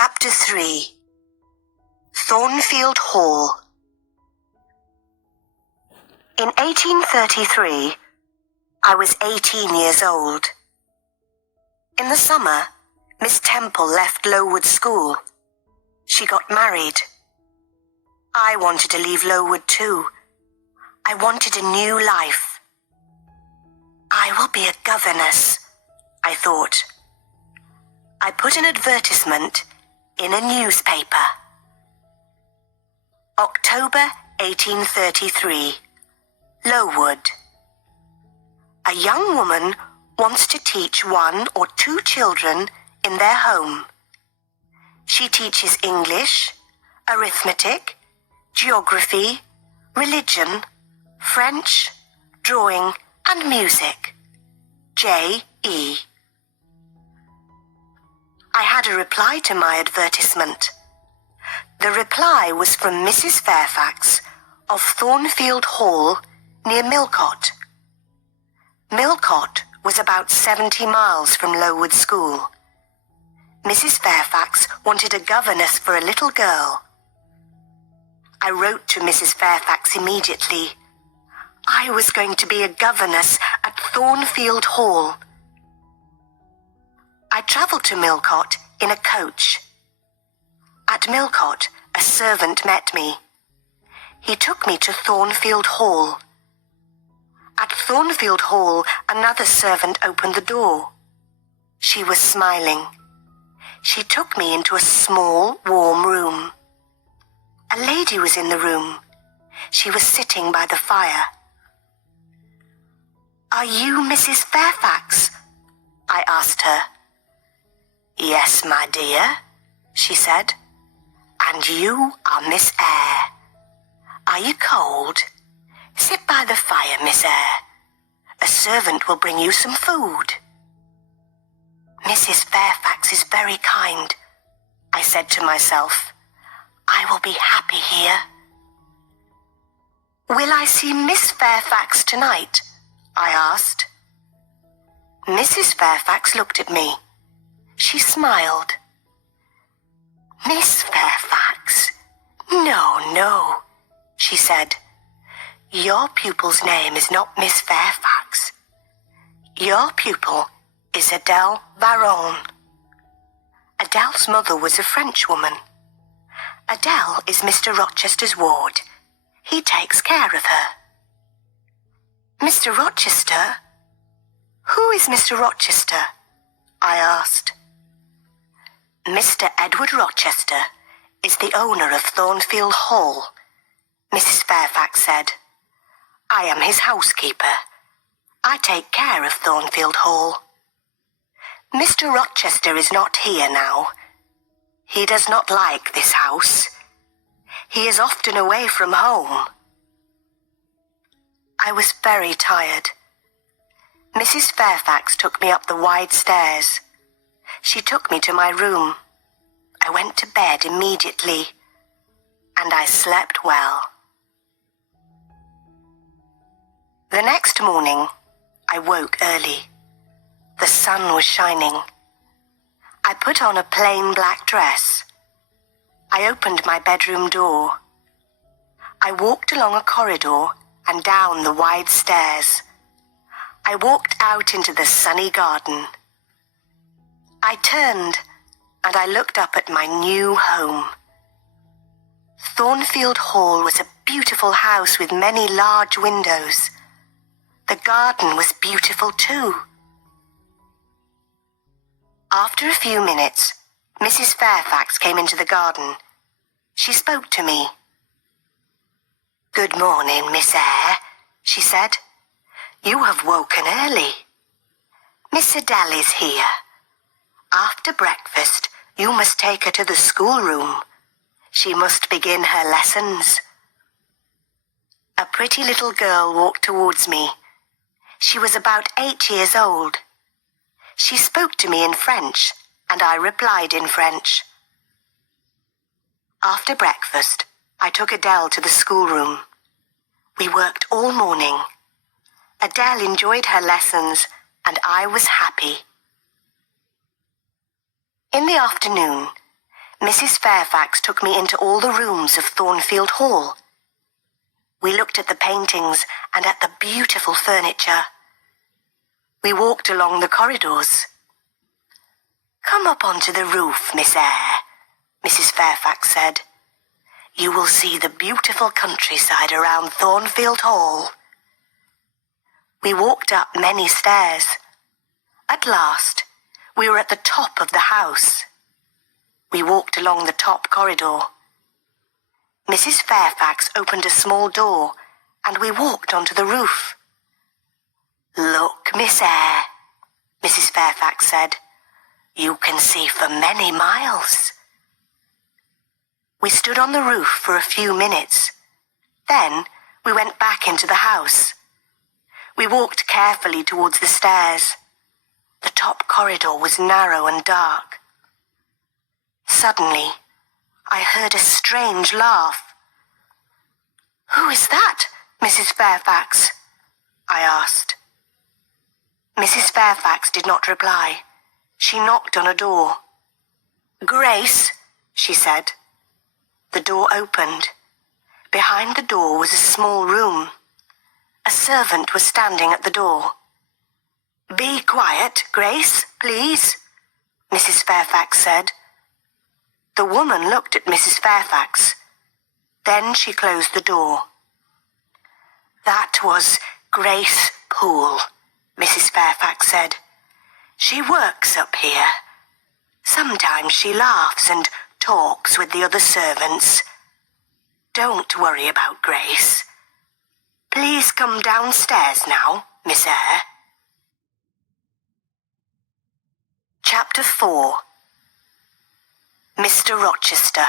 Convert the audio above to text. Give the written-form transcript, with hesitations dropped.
Chapter 3 Thornfield Hall. In 1833, I was 18 years old. In the summer, Miss Temple left Lowood School. She got married. I wanted to leave Lowood too. I wanted a new life. I will be a governess, I thought. I put an advertisement in a newspaper. October 1833, Lowood. A young woman wants to teach 1 or 2 children in their home. She teaches English, arithmetic, geography, religion, French, drawing, and music. J.E. I had a reply to my advertisement. The reply was from Mrs. Fairfax of Thornfield Hall near Millcote. Millcote was about 70 miles from Lowood School. Mrs. Fairfax wanted a governess for a little girl. I wrote to Mrs. Fairfax immediately. I was going to be a governess at Thornfield Hall. I travelled to Millcote in a coach. At Millcote, a servant met me. He took me to Thornfield Hall. At Thornfield Hall, another servant opened the door. She was smiling. She took me into a small, warm room. A lady was in the room. She was sitting by the fire. "Are you Mrs. Fairfax?" I asked her. "Yes, my dear," she said. "And you are Miss Eyre. Are you cold? Sit by the fire, Miss Eyre. A servant will bring you some food." "Mrs. Fairfax is very kind," I said to myself. "I will be happy here." "Will I see Miss Fairfax tonight?" I asked. Mrs. Fairfax looked at me. She smiled. "Miss Fairfax? No, she said. "Your pupil's name is not Miss Fairfax. Your pupil is Adele Varon." Adele's mother was a French woman. Adele is Mr. Rochester's ward. He takes care of her. "Mr. Rochester? Who is Mr. Rochester?" I asked. "Mr. Edward Rochester is the owner of Thornfield Hall," Mrs. Fairfax said. "I am his housekeeper. I take care of Thornfield Hall. Mr. Rochester is not here now. He does not like this house. He is often away from home." I was very tired. Mrs. Fairfax took me up the wide stairs. She took me to my room. I went to bed immediately, and I slept well. The next morning, I woke early. The sun was shining. I put on a plain black dress. I opened my bedroom door. I walked along a corridor and down the wide stairs. I walked out into the sunny garden. I turned and I looked up at my new home. Thornfield Hall was a beautiful house with many large windows. The garden was beautiful too. After a few minutes, Mrs. Fairfax came into the garden. She spoke to me. "Good morning, Miss Eyre," she said. "You have woken early. Miss Adele is here. After breakfast, you must take her to the schoolroom. She must begin her lessons." A pretty little girl walked towards me. She was about 8 years old. She spoke to me in French, and I replied in French. After breakfast, I took Adele to the schoolroom. We worked all morning. Adele enjoyed her lessons, and I was happy. In the afternoon, Mrs. Fairfax took me into all the rooms of Thornfield Hall. We looked at the paintings and at the beautiful furniture. We walked along the corridors. "Come up onto the roof, Miss Eyre," Mrs. Fairfax said. "You will see the beautiful countryside around Thornfield Hall." We walked up many stairs. At last, we were at the top of the house. We walked along the top corridor. Mrs. Fairfax opened a small door, and we walked onto the roof. "Look, Miss Eyre," Mrs. Fairfax said. "You can see for many miles." We stood on the roof for a few minutes. Then we went back into the house. We walked carefully towards the stairs. The top corridor was narrow and dark. Suddenly, I heard a strange laugh. "Who is that, Mrs. Fairfax?" I asked. Mrs. Fairfax did not reply. She knocked on a door. "Grace," she said. The door opened. Behind the door was a small room. A servant was standing at the door. "Be quiet, Grace, please," Mrs. Fairfax said. The woman looked at Mrs. Fairfax. Then she closed the door. "That was Grace Poole," Mrs. Fairfax said. "She works up here. Sometimes she laughs and talks with the other servants. Don't worry about Grace. Please come downstairs now, Miss Eyre." Chapter 4. Mr. Rochester.